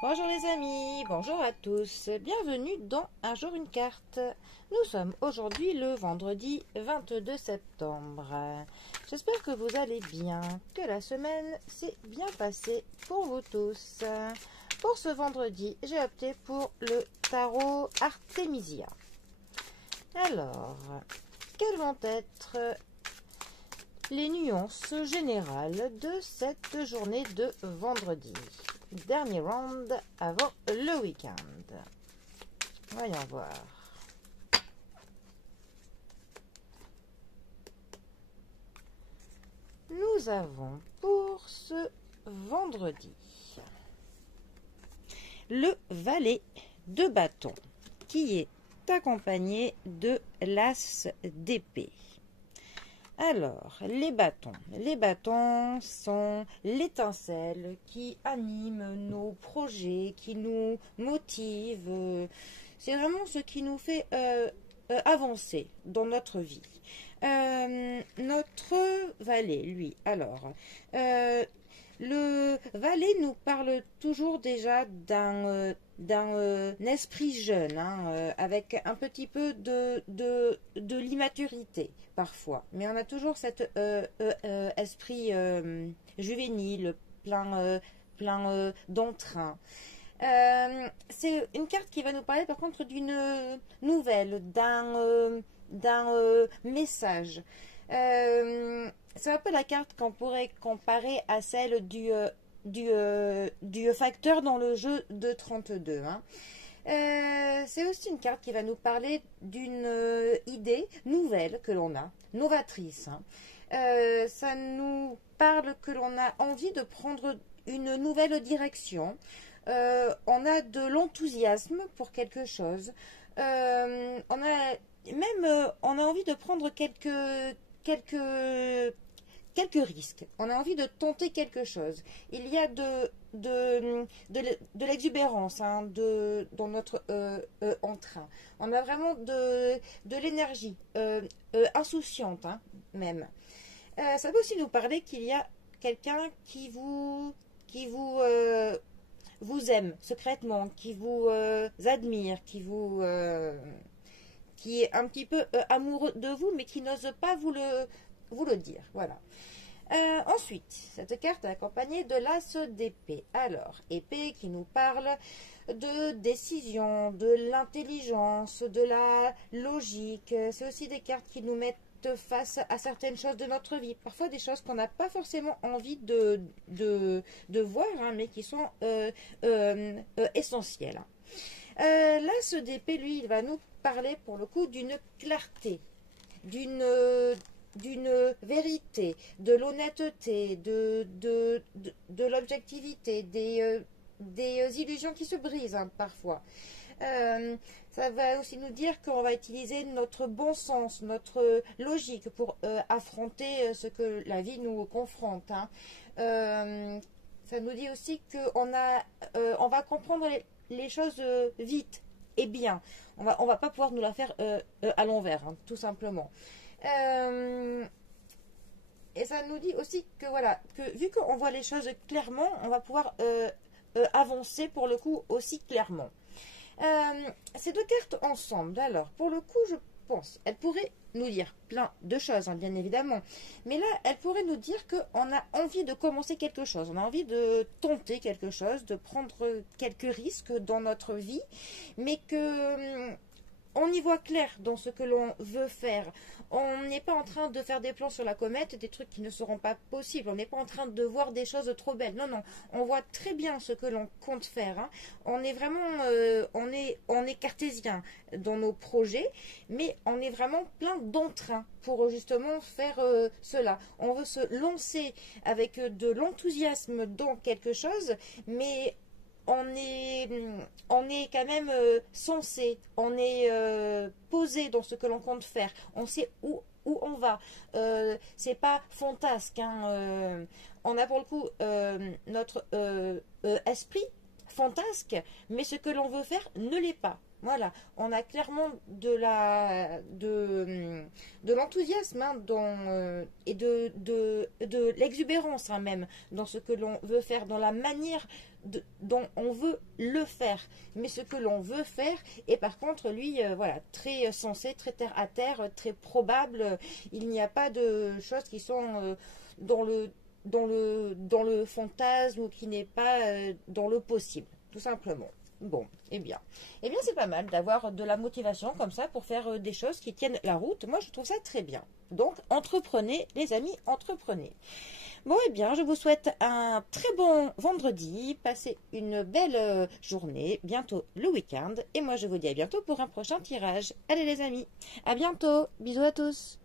Bonjour les amis, bonjour à tous, bienvenue dans Un jour une carte. Nous sommes aujourd'hui le vendredi 22 septembre. J'espère que vous allez bien, que la semaine s'est bien passée pour vous tous. Pour ce vendredi, j'ai opté pour le tarot Artemisia. Alors, quelles vont être les nuances générales de cette journée de vendredi? Dernier round avant le week-end. Voyons voir. Nous avons pour ce vendredi le valet de bâton qui est accompagné de l'as d'épée. Alors, les bâtons sont l'étincelle qui anime nos projets, qui nous motive. C'est vraiment ce qui nous fait avancer dans notre vie. Notre valet, lui, alors, le valet nous parle toujours déjà d'un esprit jeune, hein, avec un petit peu de l'immaturité parfois. Mais on a toujours cet esprit juvénile, plein d'entrain. C'est une carte qui va nous parler par contre d'une nouvelle, d'un message. C'est un peu la carte qu'on pourrait comparer à celle du facteur dans le jeu de 32. Hein. C'est aussi une carte qui va nous parler d'une idée nouvelle que l'on a, novatrice. Hein. Ça nous parle que l'on a envie de prendre une nouvelle direction. On a de l'enthousiasme pour quelque chose. On a envie de prendre quelques risques. On a envie de tenter quelque chose. Il y a de l'exubérance, hein, dans notre entrain. On a vraiment de l'énergie, insouciante, hein, même. Ça peut aussi nous parler qu'il y a quelqu'un qui vous aime secrètement, qui vous admire, qui est un petit peu amoureux de vous, mais qui n'ose pas vous le dire. Voilà. Ensuite, cette carte est accompagnée de l'as d'épée. Alors, épée qui nous parle de décision, de l'intelligence, de la logique. C'est aussi des cartes qui nous mettent face à certaines choses de notre vie. Parfois des choses qu'on n'a pas forcément envie de voir, hein, mais qui sont essentielles. L'as d'épée, lui, il va nous parler pour le coup d'une clarté, d'une vérité, de l'honnêteté, de l'objectivité, des illusions qui se brisent, hein, parfois. Ça va aussi nous dire qu'on va utiliser notre bon sens, notre logique pour affronter ce que la vie nous confronte. Hein. Ça nous dit aussi on va comprendre les choses vite et bien. On va pas pouvoir nous la faire à l'envers, hein, tout simplement. Et ça nous dit aussi que voilà, que vu qu'on voit les choses clairement, on va pouvoir avancer pour le coup aussi clairement. Ces deux cartes ensemble, alors pour le coup je pense, elles pourraient nous dire plein de choses, hein, bien évidemment, mais là elles pourraient nous dire qu'on a envie de commencer quelque chose, on a envie de tenter quelque chose, de prendre quelques risques dans notre vie, mais que on y voit clair dans ce que l'on veut faire. On n'est pas en train de faire des plans sur la comète, des trucs qui ne seront pas possibles. On n'est pas en train de voir des choses trop belles. Non, non. On voit très bien ce que l'on compte faire. Hein. On est vraiment, on est cartésien dans nos projets, mais on est vraiment plein d'entrain pour justement faire cela. On veut se lancer avec de l'enthousiasme dans quelque chose, mais on est quand même sensé, on est posé dans ce que l'on compte faire, on sait où on va. C'est pas fantasque. Hein, on a pour le coup notre esprit fantasque, mais ce que l'on veut faire ne l'est pas. Voilà, on a clairement de l'enthousiasme hein, et de l'exubérance hein, même dans ce que l'on veut faire, dans la manière dont on veut le faire. Mais ce que l'on veut faire est par contre, lui, voilà, très sensé, très terre à terre, très probable. Il n'y a pas de choses qui sont dans le fantasme ou qui n'est pas dans le possible, tout simplement. Bon, eh bien c'est pas mal d'avoir de la motivation comme ça pour faire des choses qui tiennent la route. Moi, je trouve ça très bien. Donc, entreprenez, les amis, entreprenez. Bon, eh bien, je vous souhaite un très bon vendredi. Passez une belle journée. Bientôt le week-end. Et moi, je vous dis à bientôt pour un prochain tirage. Allez, les amis, à bientôt. Bisous à tous.